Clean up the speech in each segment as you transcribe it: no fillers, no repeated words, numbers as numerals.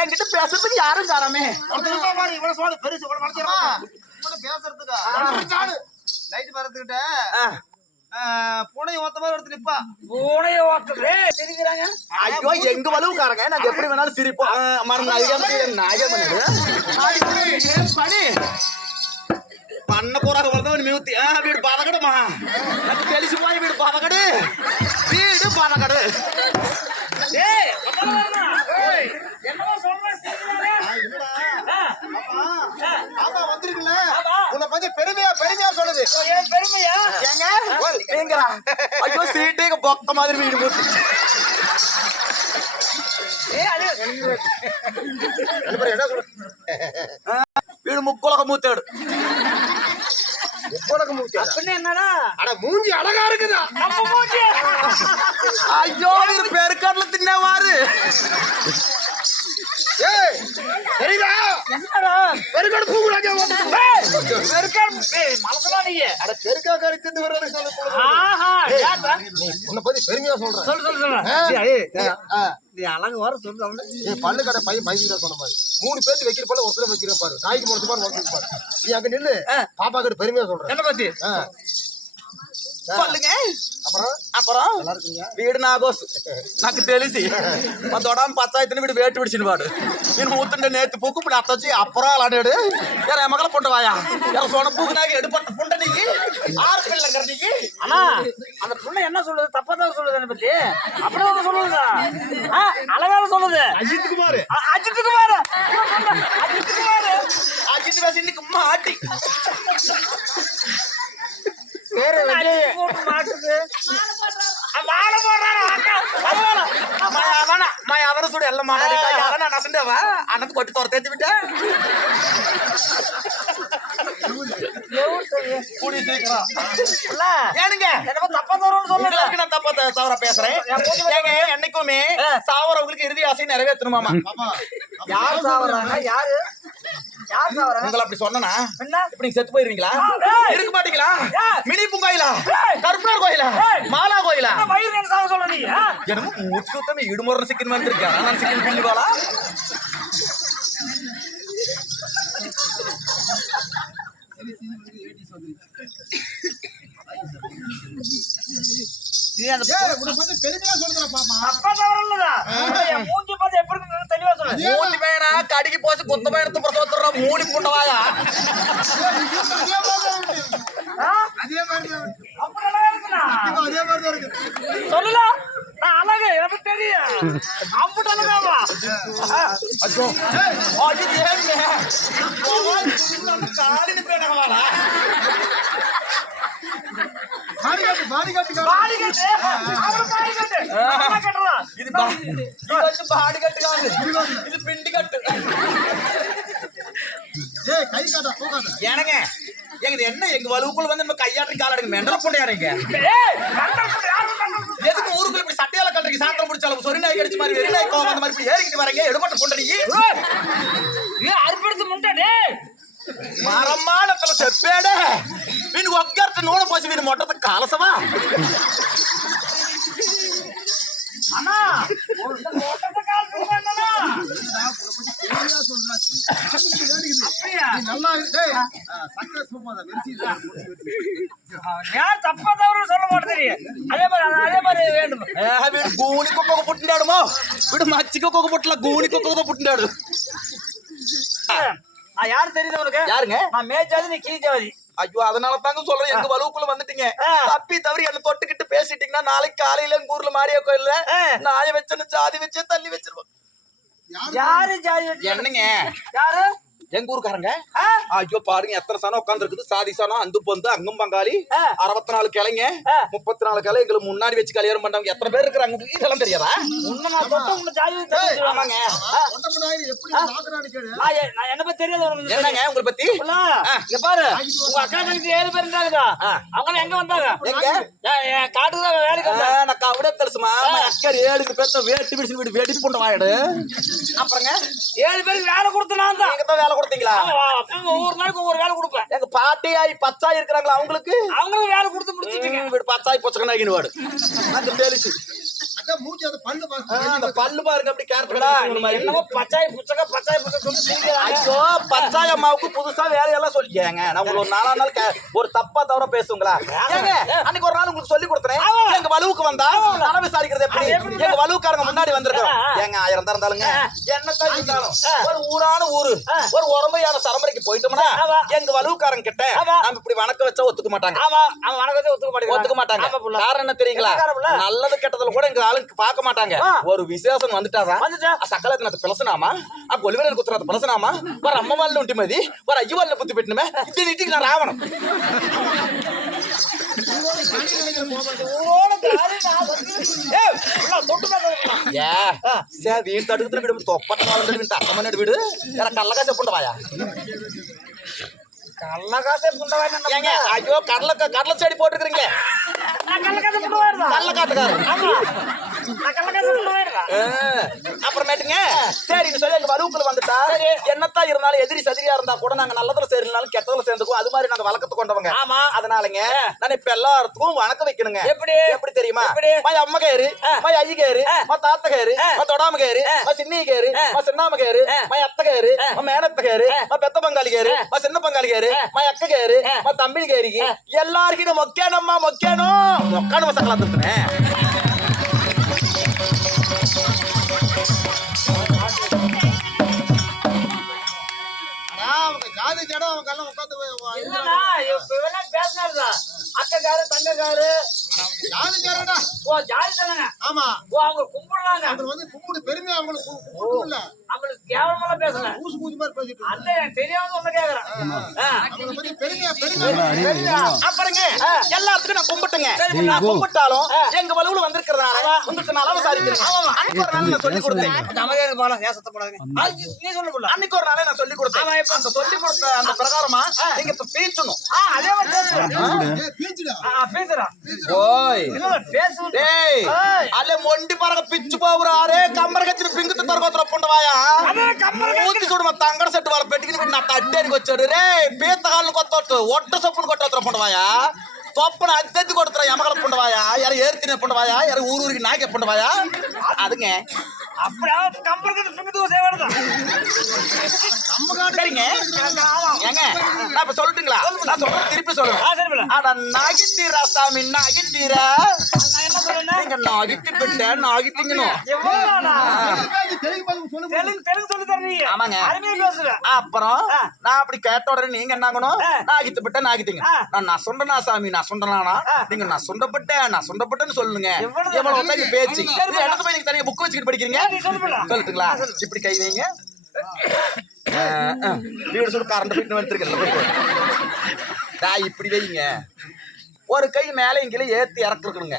என்கிட்ட பேசுறதுக்கு யாரும் காணாமே. லைட் வரதுக்கிட்ட பூனை ஓத்த மாதிரி ஒருத்தர் நிப்பா. பூனை ஓட்டவே சிரிக்கிறாங்க. ஐயோ எங்க வலுவுக்காரங்க, நாங்க எப்படி வேணாலும் சிரிப்போம். பணி பண்ண போறாங்க வரதவன் மியூத்தி வீடு பாதகடுமா தெளிச்சு போய் வீடு பாதகடு வீடு பாதகடு. என்னவோ வந்திருக்குல்ல உன்னை பத்தி பெருமையா சொல்லுது. பெருமையா ஏங்க ஐயோ சீட்டே பொக்க மாதிரி வீடு போட்டு అయ్యో మీరు పెరుకట్లు తినేవారు தெரியுதா பெருக்காடு பூங்குறாங்க அட பெருக்கா காரி தின்னு வரேன்னு சொல்ல உன்னை பத்தி பெருமையா சொல்றேன் நீ அழகு வர சொல்ற பல்லு கடை பையன் பையன் சொன்ன மாதிரி 3 பேருக்கு வைக்கிற போல ஒருத்தர் வைக்கிற பாரு நாய்க்கு முடிச்சு பாரு ஒருத்தர் பாரு நீ அங்க நில்லு பாப்பா கிட்ட பெருமையா சொல்றேன் என்ன பத்தி சொல்லுங்க அப்புறம் அப்புறம் நல்லா இருக்கீங்க వీడు నాగోసు నాకు తెలిసి మా దొడని పచ్చాయితని వీడు వేటు విడిచిన వాడు నేను మూతుండే నేతి పూకు ఇప్పుడు అత్త వచ్చి అప్పురాలు అన్నాడు ఎరా ఎమగల పుంటవాయా ఎరా సోన పూకు నాకు எடுப்பட்ட புண்டை நீங்க ஆறு பிள்ளைங்க நீங்க அண்ணா அந்த புண்ணை என்ன சொல்லுது தப்பாதான் சொல்லுது என்ன பத்தி அப்படிதான் சொல்லுதா அழகாக சொல்லுது அஜித் குமார் அஜித் குமார் அஜித் குமார் அஜித் வசினுக்கு மாட்டி வேற மாட்டுது மாலை போடுறாரு మా ఎవరు చూడు ఎల్ల మాట్లాడి నసండేవా అన్నది కొట్టి తొరతెత్తి బిడ్డ ஏனுங்க என்னமோ தப்பா தவறுன்னு சொல்லுங்க நான் தப்பா தவறா பேசுறேன் ஏங்க என்னைக்குமே சாவரவங்களுக்கு இறுதி ஆசை நிறைவேற்றணுமாமா யார் சாவறாங்க யாரு யார் சாவறாங்க உங்களை அப்படி சொன்னா என்ன இப்ப நீங்க செத்து போயிருவீங்களா இருக்க மாட்டீங்களா மினி பூங்காயிலா கருப்பனார் கோயிலா மாலா கோயிலா வயிறு என்ன சாவ சொல்ற நீ என்னமோ மூச்சு சுத்தம் இடுமுறை சிக்கன் மாதிரி இருக்கா நான் சிக்கன் பிள்ளி போலா பெருமையா சொல்றேன் பாப்பா தப்பா தவறுல்லடா என் மூஞ்சி பார்த்து எப்படி இருக்குன்னு தெளிவா சொல்லு மூடி பையனா கடிக்கு போச்சு குத்த பையனத்து பிரசவத்துற மூடி புண்டவாயா அதே மாதிரி அப்படி நல்லா இருக்குடா அதே மாதிரி தான் இருக்கு சொல்லல நான் அழகு எனக்கு தெரியும் அம்புட்டு அழகாவா அச்சோ அது ஏங்க காலிന് பேனவாளா பாடி காட்டு பாடி கட்டு அவர பாடி கட்டு நான் கட்டறேன் இது வந்து பாடி கட்டு காது இது பிண்டி கட்டு ஏய் கை காட்ட போகாத ஏனங்க எங்க இது என்ன எங்க வலுவுக்குள்ள வந்து நம்ம கையாட்டி காலடுங்க மெண்டல போண்டியாரீங்க ஏய் கண்டறது யாரு கண்டறது எதுக்கு ஊருக்குள்ள இப்படி சட்டையால கட்டுறீங்க சாத்திரம் பிடிச்சாலும் சொரி நாய் கடிச்ச மாதிரி வெறி நாய் கோவம் அந்த மாதிரி இப்படி ஏறிக்கிட்டு வரீங்க எடுபட்ட பொண்டறீங்க ஏ அர்ப்பணித்து முண்டா டேய் మరమ్మాడతల చెప్పాడే వీని ఒక్కర్త నూనె పోసి వీని మొట్టత కాలసమా அண்ணா இந்த மொட்டத்தை கால் போடுறேன்னா பெருமையா சொல்றாச்சு அப்படியா நல்லா டேய் சக்கரை சூப்பாத வெரிசி ஏன் தப்பா தவறு சொல்ல மாட்டேறீங்க அதே மாதிரி வேண்டும் వీడు గూని కుక్క పుట్టినాడుమో వీడు మచ్చికి ఒక్కొక్క పుట్ల గూని కుక్కతో పుట్టినాడు நான் யாரு தெரியுது உனக்கு யாருங்க நான் மேஜாதி நீ கீஜாதி ஐயோ அதனால தாங்க சொல்றேன் எங்க வலுவுக்குள்ள வந்துட்டீங்க தப்பி தவறி என்ன தொட்டுக்கிட்டு பேசிட்டீங்கன்னா நாளைக்கு காலையில எங்க ஊர்ல மாரியா கோயில்ல நாய வச்சேன்னு ஜாதி வச்சே தள்ளி வச்சிருவோம் யாரு ஜாதி என்னங்க யாரு எங்க ஊருக்காரங்க ஐயோ பாருங்க எத்தனை சனம் உட்கார்ந்து இருக்குது சாதி சனம் அந்த பொந்து அங்கும் பங்காளி 64 கிளைங்க 34 கிளை எங்களுக்கு முன்னாடி வச்சு கல்யாணம் பண்ணவங்க எத்தனை பேர் இருக்கிறாங்க இதெல்லாம் தெரியாதா உன்ன நான் தொட்ட உன்ன ஜாதி ஆமாங்க ஒட்டப்படாய் எப்படி நாக்குறானு கேளு நான் என்ன பத்தி தெரியாது உனக்கு என்னங்க உங்களை பத்தி இங்க பாரு உங்க அக்கா தங்கச்சி 7 பேர் இருந்தாங்க அவங்க எங்க வந்தாங்க எங்க காட்டுக்கு தான் வேலைக்கு வந்தாங்க నాకు అవడే తెలుసుమా మా అక్క 7 பேர்த்த வேட்டி பிடிச்சு வீடு வெடி போட்டு வாயடு அப்புறங்க 7 பேருக்கு வேலை கொடுத்து நான் தான் நீங்க தான் வேலை கொடுத்தீங்களா ஒவ்வொரு நாளைக்கு ஒவ்வொரு வேலை கொடுப்பேன் எங்க பாட்டியாய் பச்சாய் இருக்கிறாங்களா அவங்களுக்கு அவங்களும் வேலை கொடுத்து முடிச்சிட்டீங்க வீடு பச்சாய் பொச்சக்கனாகின வாடு அது பேலிச்சு அத மூஞ்சி அந்த பல்லு அந்த பல்லு பாருங்க அப்படி கேர்ஃபுல்லா என்னமோ பச்சாய் புச்சக்க சொல்லி திரிக்கிறாங்க ஐயோ பச்சாய் அம்மாவுக்கு புதுசா வேலையெல்லாம் சொல்லிக்கேங்க நான் உங்களுக்கு ஒரு 4 நாள் ஒரு தப்பா தவற பேசுங்களா ஏங்க அன்னைக்கு ஒரு நாள் உங்களுக்கு சொல்லி கொடுத்தேன் எங்க வலுவுக்கு வந்தா நல விசாரிக்கிறது எப்படி எங்க வலுவுக்காரங்க முன்னாடி வந்திருக்கோம் ஏங்க 1000 தான் இருந்தாலுங்க என்ன தான் இருந்தாலும் ஒரு ஊரான ஊரு ஒரு உரமையான சரமரைக்கு போயிட்டோம்னா எங்க வலுவுக்காரங்க கிட்ட நம்ம இப்படி வணக்கம் வச்சா ஒத்துக்க மாட்டாங்க ஆமா அவன் வணக்கத்தை ஒத்துக்க மாட்டாங்க காரணம் என்ன தெரியுங்களா நல்லது கெட்டதுல கூட எங்க ஆளுக்கு பார்க்க மாட்டாங்க ஒரு விசேஷம் வந்துட்டாதான் సకలతన పిలసనామా ఆ గొలివెల కుత్రత పిలసనామా మరి అమ్మ వాళ్ళు ఉంటిమది మరి అయ్య వాళ్ళ బుద్ధి పెట్టినమే ఇది ఇంటికి నా రావణం వీడు అడుగుతున్న వీడు తొప్పట వాళ్ళంటే వీడు అర్థమన్నాడు వీడు ఇలా కళ్ళగా చెప్పుండవాయా கள்ளக்காசே புண்டவாரி ஏங்க ஐயோ கடலை செடி போட்டுக்கிறீங்க கள்ளக்காசே புண்டவாரி தான். கடலை காட்டுக்காரு ஆமா நான் கள்ளக்காசே புண்டவாரி தான். அப்புறமேட்டுங்க சரின்னு சொல்லி எங்க வலுவுக்குள்ள வந்துட்டா என்னத்தான் இருந்தாலும் எதிரி சதிரியா இருந்தா கூட நாங்க நல்லதுல சேரனாலும் கெட்டதுல சேர்ந்துக்கும் அது மாதிரி நாங்க வழக்கத்தை கொண்டவங்க. ஆமா அதனாலங்க நான் இப்ப எல்லாத்துக்கும் வணக்கம் வைக்கணுங்க. எப்படி எப்படி தெரியுமா? எப்படி? மா அம்மா கேரு, மா ஐய கேரு, மா தாத்த கேரு, மா தொடாம கேரு, மா சின்னி கேரு, மா சின்னாம கேரு, மா அத்த கேரு, மா மேனத்த கேரு, மா பெத்த பங்காளி கேரு, மா சின்ன பங்காளி கேரு, மா அக்க கேரு, மா தம்பி கேரிக்கு எல்லாருக்கிட்ட மொக்கேனம்மா மொக்கேனும் மொக்கான மசக்கலாம் தருத்துனேன். ஜாதி ஜடம் அவன் கல்ல உட்காந்து இல்லடா இப்ப பேசினாருதான் அக்கக்காரு தங்கக்காரு ஜாதி ஜடடா. ஓ ஜாதி தானங்க. ஆமா ஓ அவங்க கும்பிடுறாங்க. அவங்க வந்து கும்பிடு பெருமையா அவங்களுக்கு கும்பிடு இல்ல அவங்களுக்கு கேவலமா பேசல. ஊசு பூசி மாதிரி பேசிட்டு அந்த எனக்கு தெரியாம ஒண்ணு கேக்குறேன். அவங்கள பத்தி பெருமையா அப்புறங்க எல்லாத்துக்கும் நான் கும்பிட்டுங்க. நான் கும்பிட்டாலும் எங்க வலுவுல வந்திருக்கிறதுனால உங்களுக்கு நல்லா விசாரிக்கிறேன். அன்னைக்கு ஒரு நாள் நான் சொல்லி கொடுத்தேன். அமைதியாக போலாம் ஏன் சத்தம் போடாதீங்க. நீ சொல்லு போல. அன்னைக்கு ஒரு நாளே நான் சொல்லி கொடுத்தேன். அந்த சொல்லி கொடுத்த அந்த பிரகாரமா நீங்க இப்ப பேசணும். அதே மாதிரி பேசுறேன். பீச்சுடா பேசுறேன். ஓய் பேசு. டேய் அல்ல మొండి పరగ పిచ్చు పోవురారే కమ్మరగచ్చిన పింగుత తరగొత్తర పుండవాయా మూతి చూడు మా తంగడ సెట్ వాళ్ళ పెట్టుకుని నా తడ్డానికి వచ్చాడు రే పీతగాళ్ళని కొత్తొట్టు ఒట్ట సొప్పును కొట్టొత్తర పుండవాయా தொப்பன அத்தத்து கொடுத்துற எமகளை புண்டவாயா யார ஏற்கனவே புண்டவாயா யார ஊருக்கு நாய்க்க புண்டவாயா அதுங்க அப்படியே கம்பருக்கு பிங்குது சேவடா சரிங்க ஏங்க நான் இப்ப சொல்லட்டுங்களா நான் சொல்றேன் திருப்பி சொல்லுவேன் அட நாகித்தீரா சாமி நாகித்தீரா என்ன சொல்றேன் நீங்க நாகித்தி பெட்ட நாகித்திங்கணும் தெலுங்கு சொல்லி தரீங்க ஆமாங்க அருமையா பேசுறேன் அப்புறம் நான் அப்படி கேட்ட உடனே நீங்க என்னங்கணும் நாகித்து பெட்ட நாகித்திங்க நான் சொல்றேனா சாமி நான் சொல்றேனா நீங்க நான் சொண்டப்பட்டேன்னு சொல்லுங்க எவ்வளவு நீங்க பேச்சு இடத்து போய் நீங்க தனியா புக் வச்சுக்கிட்டு படிக்கிறீங்க சொல்லட்டுங்களா இப்படி கை வைங்க வீடு சொல்லு கரண்ட் போயிட்டு வந்துருக்கேன் இப்படி வைங்க ஒரு கை மேல இங்கே ஏத்தி இறக்குறீங்க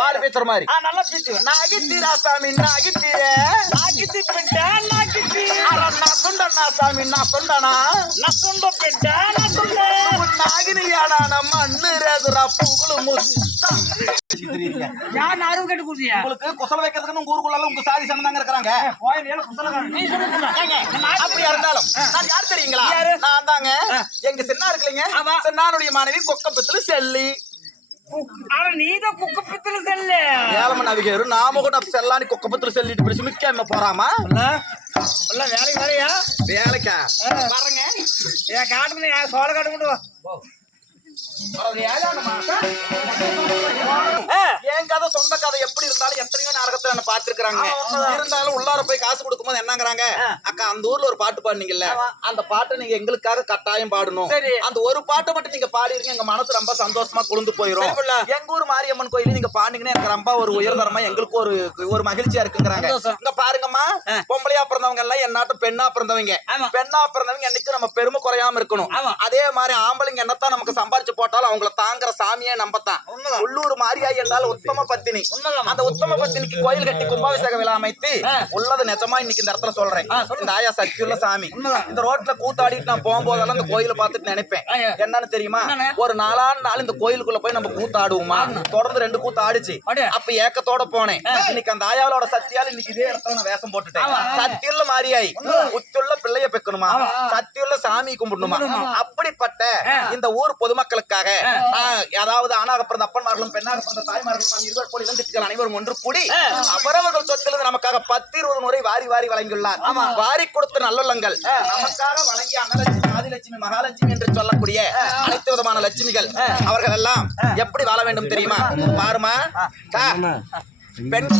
பாடு பேசுற மாதிரி நல்லா பேச்சு நாகித்தீரா சாமி நாகித்தீர நாகித்தி பெட்ட நாகித்தி நான் சொண்டனா சாமி நான் சொண்டனா நான் சொண்ட பெட்ட நான் சொண்ட நாகினியாடா நம்ம அண்ணுறதுரா புகழு யார் அருவு கட்டு குடியா உங்களுக்கு குசல வைக்கிறதுக்கு உங்க ஊருக்குள்ள உங்க சாதி சனதாங்க இருக்காங்க நீ சொல்லுங்க அப்படியா இருந்தாலும் நான் யார் தெரியுங்களா நான் தாங்க எங்க சின்னா இருக்குல்லைங்க சின்னாருடைய மனைவி கொக்கப்பத்துல செல்லி ஆனா நீதான் குக்கப்பத்துல செல்லு ஏழமன் அவிகேரு நாம கூட செல்லானி கொக்கப்பத்துல செல்லிட்டு பிடிச்சு மிக்க போறாமா வேலைக்கு வரையா வேலைக்கா வரங்க என் காட்டுக்கு என் சோழ காட்டு கொண்டு வா என் கதை சொந்த கதை எப்படி இருந்தாலும் எத்தனையோ நாடகத்துல என்ன பாத்துருக்காங்க இருந்தாலும் உள்ளார போய் காசு கொடுக்கும்போது என்னங்கிறாங்க அக்கா அந்த ஊர்ல ஒரு பாட்டு பாடுனீங்கல்ல அந்த பாட்டை நீங்க எங்களுக்காக கட்டாயம் பாடணும் அந்த ஒரு பாட்டை மட்டும் நீங்க பாடிருங்க எங்க மனசு ரொம்ப சந்தோஷமா குளிர்ந்து போயிரும் எங்க ஊர் மாரியம்மன் கோயில் நீங்க பாடினீங்கன்னா எனக்கு ரொம்ப ஒரு உயர்தரமா எங்களுக்கு ஒரு மகிழ்ச்சியா இருக்குங்கிறாங்க இங்க பாருங்கம்மா பொம்பளையா பிறந்தவங்க எல்லாம் என்னாட்டும் பெண்ணா பிறந்தவங்க என்னைக்கு நம்ம பெருமை குறையாம இருக்கணும் அதே மாதிரி ஆம்பளைங்க என்னத்தான் நமக்கு சம்பாரிச்சு போட்டாலும் அவங்கள தாங்குற சாமியே நம்பத்தான் உள்ளூர் மாரியாய் என்றால் உத்தம பத்தினி அந்த உத்தம பத்தினிக்கு கோயில் கட்டி கும்பாபிஷேக விழா அமைத்து உள்ளது நிஜமா இன்னைக்கு இந்த இடத்துல சொல்றேன் இந்த ஆயா சக்தியுள்ள சாமி இந்த ரோட்ல கூத்தாடிட்டு நான் போகும்போதெல்லாம் இந்த கோயிலை பார்த்துட்டு நினைப்பேன் என்னன்னு தெரியுமா ஒரு 4 நாள் இந்த கோயிலுக்குள்ள போய் நம்ம கூத்தாடுவோமா தொடர்ந்து 2 கூத்து ஆடிச்சு அப்ப ஏக்கத்தோட போனேன் இன்னைக்கு அந்த ஆயாவோட சக்தியால இன்னைக்கு இதே இடத்துல நான் வேஷம் போட்டுட்டேன் சக்தியுள்ள மாரியாய் உச்சுள்ள பிள்ளைய பெக்கணுமா சக்தியுள்ள சாமி கும்பிடணுமா அப்படிப்பட்ட இந்த ஊர் பொதுமக்களுக்காக அதாவது ஆணாக பிறந்த அப்பன்மார்களும் பெண்ணாக பிறந்த தாய்மார்களும் இருவர் போல் இளந்திட்டுகள் அனைவரும் ஒன்று கூடி அவரவர்கள் சொத்திலிருந்து நமக்காக 10-20 முறை வாரி வாரி வழங்கியுள்ளார் வாரி கொடுத்த நல்லுள்ளங்கள் நமக்காக வழங்கிய அன்னலட்சுமி ஆதிலட்சுமி மகாலட்சுமி என்று சொல்லக்கூடிய அனைத்து விதமான லட்சுமிகள் அவர்கள் எல்லாம் எப்படி வாழ வேண்டும் தெரியுமா பாருமா பெண்